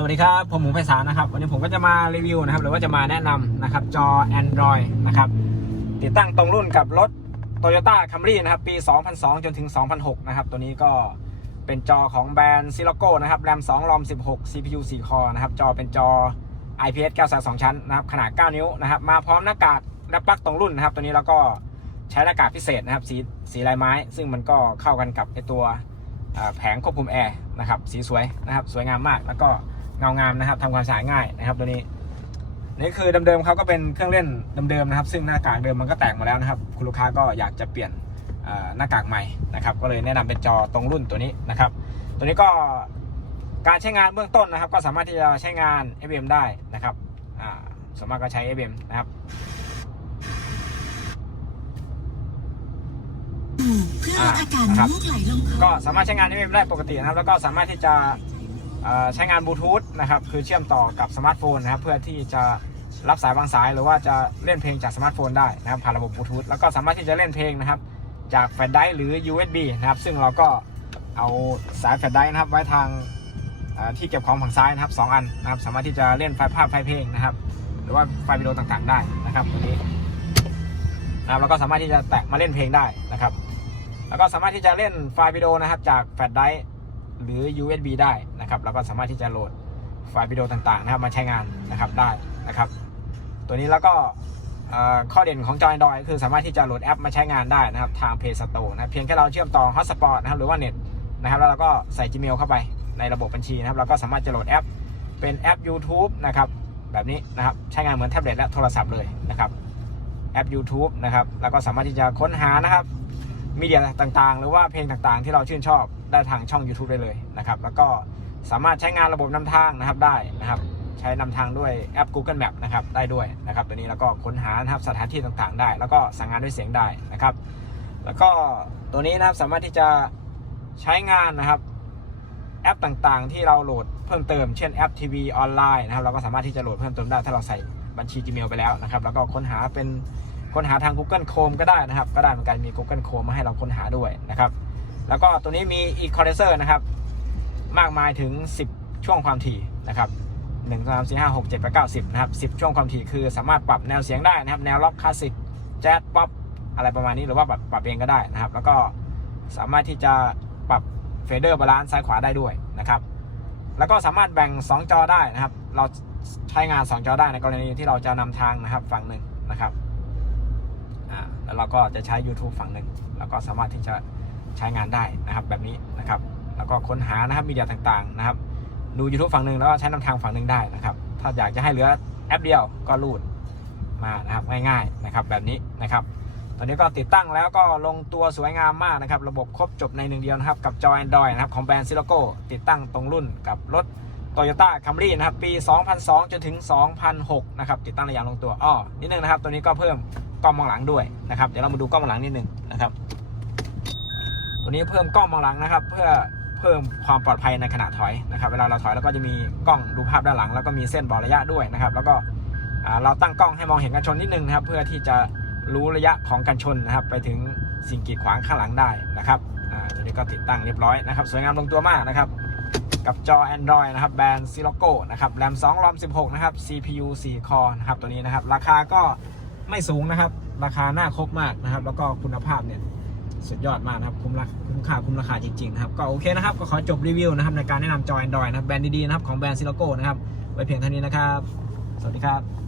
สวัสดีครับ ผมหมูไพศาลนะครับ วันนี้ผมก็จะมารีวิวนะครับ หรือว่าจะมาแนะนำนะครับ จอ Android นะครับ ติดตั้งตรงรุ่นกับรถ Toyota Camry นะครับ ปี 2002 จนถึง 2006 นะครับ ตัวนี้ก็เป็นจอของแบรนด์ Sirocco นะครับ RAM 2 ROM 16 CPU 4 คอนะครับ จอเป็นจอ IPS 9 2 2ชั้นนะครับ ขนาด 9 นิ้วนะครับ มาพร้อมหน้ากากและปลั๊กตรงรุ่นนะครับ ตัวนี้เราก็ใช้หน้ากากพิเศษนะครับ สีสีลายไม้ ซึ่งมันก็เข้ากันกับไอตัวแผงควบคุมแอร์นะครับ สีสวยนะครับ สวยงามมาก แล้วก็ เงางามนะครับทำความสะอาดง่ายนะครับตัวนี้นี่คือเดิมๆเขาก็เป็นเครื่องเล่นเดิมๆนะครับ ซึ่งหน้ากากเดิมมันก็แตกหมดแล้วนะครับ คุณลูกค้าก็อยากจะเปลี่ยนอ่าหน้ากากใหม่นะครับ ก็เลยแนะนำเป็นจอตรงรุ่นตัวนี้นะครับ ตัวนี้ก็การใช้งานเบื้องต้นนะครับ ก็สามารถที่จะใช้งาน FM ได้นะครับอ่าส่วนมากก็ใช้ FM นะครับเพื่อลดอาการอ่าครับน้ำมูกไหลลงคอก็สามารถใช้งาน FM ได้ปกตินะครับ แล้วก็สามารถที่จะเอ่อ ใช้งานบลูทูธนะครับคือเชื่อมต่อกับสมาร์ทโฟนนะครับเพื่อที่จะรับสายบางสายหรือว่าจะเล่นเพลงจากสมาร์ทโฟนได้นะครับผ่านระบบบลูทูธแล้วก็สามารถที่จะเล่นเพลงนะครับจากแฟลชไดร์หรือ USB นะครับซึ่งเราก็เอาสายแฟลชไดร์นะครับไว้ทางที่เก็บของฝั่งซ้ายนะครับสองอันนะครับสามารถที่จะเล่นไฟล์ภาพไฟล์เพลงนะครับ หรือว่าไฟล์วิดีโอต่างๆได้นะครับตัวนี้นะครับแล้วก็สามารถที่จะแตะมาเล่นเพลงได้นะครับ แล้วก็สามารถที่จะเล่นไฟล์วิดีโอนะครับจากแฟลชไดร์ หรือ USB ได้นะครับแล้วก็สามารถที่จะโหลดไฟล์วิดีโอต่างๆนะครับมาใช้งานนะครับได้นะครับ ตัวนี้แล้วก็ข้อเด่นของจอ Android คือสามารถที่จะโหลดแอปมาใช้งานได้นะครับทาง Play Store นะเพียงแค่เราเชื่อมต่อ Hotspot นะครับหรือว่าเน็ตนะครับแล้วเราก็ใส่ Gmail เข้าไปในระบบบัญชีนะครับเราก็สามารถจะโหลดแอปเป็นแอป YouTube นะครับแบบนี้นะครับใช้งานเหมือนแท็บเล็ตและโทรศัพท์เลยนะครับแอป YouTube นะครับแล้วก็สามารถที่จะค้นหานะครับ มีเดียต่างๆ หรือว่าเพลงต่างๆ ที่เราชื่นชอบได้ทางช่อง YouTube ได้เลยนะครับแล้วก็สามารถใช้งานระบบนำทางนะครับได้นะครับใช้นำทางด้วยแอป Google Map นะครับได้ด้วยนะครับตัวนี้แล้วก็ค้นหานะครับสถานที่ต่างๆ ได้ แล้วก็สั่งงานด้วยเสียงได้นะครับ แล้วก็ตัวนี้นะครับสามารถที่จะใช้งานนะครับแอปต่างๆ ที่เราโหลดเพิ่มเติมเช่นแอปทีวีออนไลน์นะครับเราก็สามารถที่จะโหลดเพิ่มเติมได้ถ้าเราใส่บัญชี Gmail ไปแล้วนะครับแล้วก็ค้นหาเป็น ค้นหาทาง Google Chrome ก็ได้นะครับ ก็ได้เหมือนกันมี Google Chrome มาให้เราค้นหาด้วยนะครับ แล้วก็ตัวนี้มี Equalizer นะครับ มากมายถึง 10 ช่วงความถี่นะครับ1 2 3 4 5 6 7 8 9 10นะครับ10 ช่วงความถี่คือสามารถปรับแนวเสียงได้นะครับ แนวล็อกคลาสสิกแจ๊สป๊อปอะไรประมาณนี้หรือว่าแบบปรับเองก็ได้นะครับ แล้วก็สามารถที่จะปรับเฟเดอร์บาลานซ์ซ้ายขวาได้ด้วยนะครับแล้วก็สามารถแบ่ง 2 จอได้นะครับ เราใช้งาน 2 จอได้ในกรณีที่เราจะนำทางนะครับฝั่งหนึ่งนะครับ อ่าแล้วเราก็จะใช้ YouTube ฝั่งหนึ่งแล้วก็สามารถที่จะใช้งานได้นะครับแบบนี้นะครับแล้วก็ค้นหานะครับมีเดียต่างๆนะครับ ดู YouTube ฝั่งหนึ่งแล้วก็ใช้นำทางฝั่งหนึ่งได้นะครับ ถ้าอยากจะให้เหลือแอปเดียวก็รูดมานะครับง่ายๆนะครับแบบนี้นะครับตอนนี้ก็ติดตั้งแล้วก็ลงตัวสวยงามมากนะครับ ระบบครบจบในหนึ่งเดียวนะครับ กับจอ Android นะครับของแบรนด์ซิลโกติดตั้งตรงรุ่นกับรถ Toyota Camry นะครับ ปี 2002 จนถึง 2006 นะครับ ติดตั้งในอย่างลงตัวอ้อนิดนึงนะครับ ตัวนี้ก็เพิ่ม กล้องมองหลังด้วยนะครับเดี๋ยวเรามาดูกล้องมองหลังนิดนึงนะครับ ตัวนี้เพิ่มกล้องมองหลังนะครับ เพื่อเพิ่มความปลอดภัยในขณะถอยนะครับ เวลาเราถอยแล้วก็จะมีกล้องดูภาพด้านหลัง แล้วก็มีเส้นบอกระยะด้วยนะครับ แล้วก็เราตั้งกล้องให้มองเห็นกันชนนิดนึงนะครับ เพื่อที่จะรู้ระยะของกันชนนะครับ ไปถึงสิ่งกีดขวางข้างหลังได้นะครับตัวนี้ก็ติดตั้งเรียบร้อยนะครับ สวยงามลงตัวมากนะครับกับจอ Android นะครับแบรนด์ Sirocco นะครับ RAM 2 ROM 16 นะครับ CPU 4 คอร์นะครับตัวนี้นะครับ ราคาก็ ไม่สูงนะครับ ราคาน่าครบมากนะครับ แล้วก็คุณภาพเนี่ยสุดยอดมากนะครับคุ้มราคุ้มค่าคุ้มราคาจริงๆนะครับก็โอเคนะครับก็ขอจบรีวิวนะครับในการแนะนำจอ Android นะครับแบรนด์ดีๆนะครับของแบรนด์ซิลโก้นะครับไว้เพียงเท่านี้นะครับ สวัสดีครับ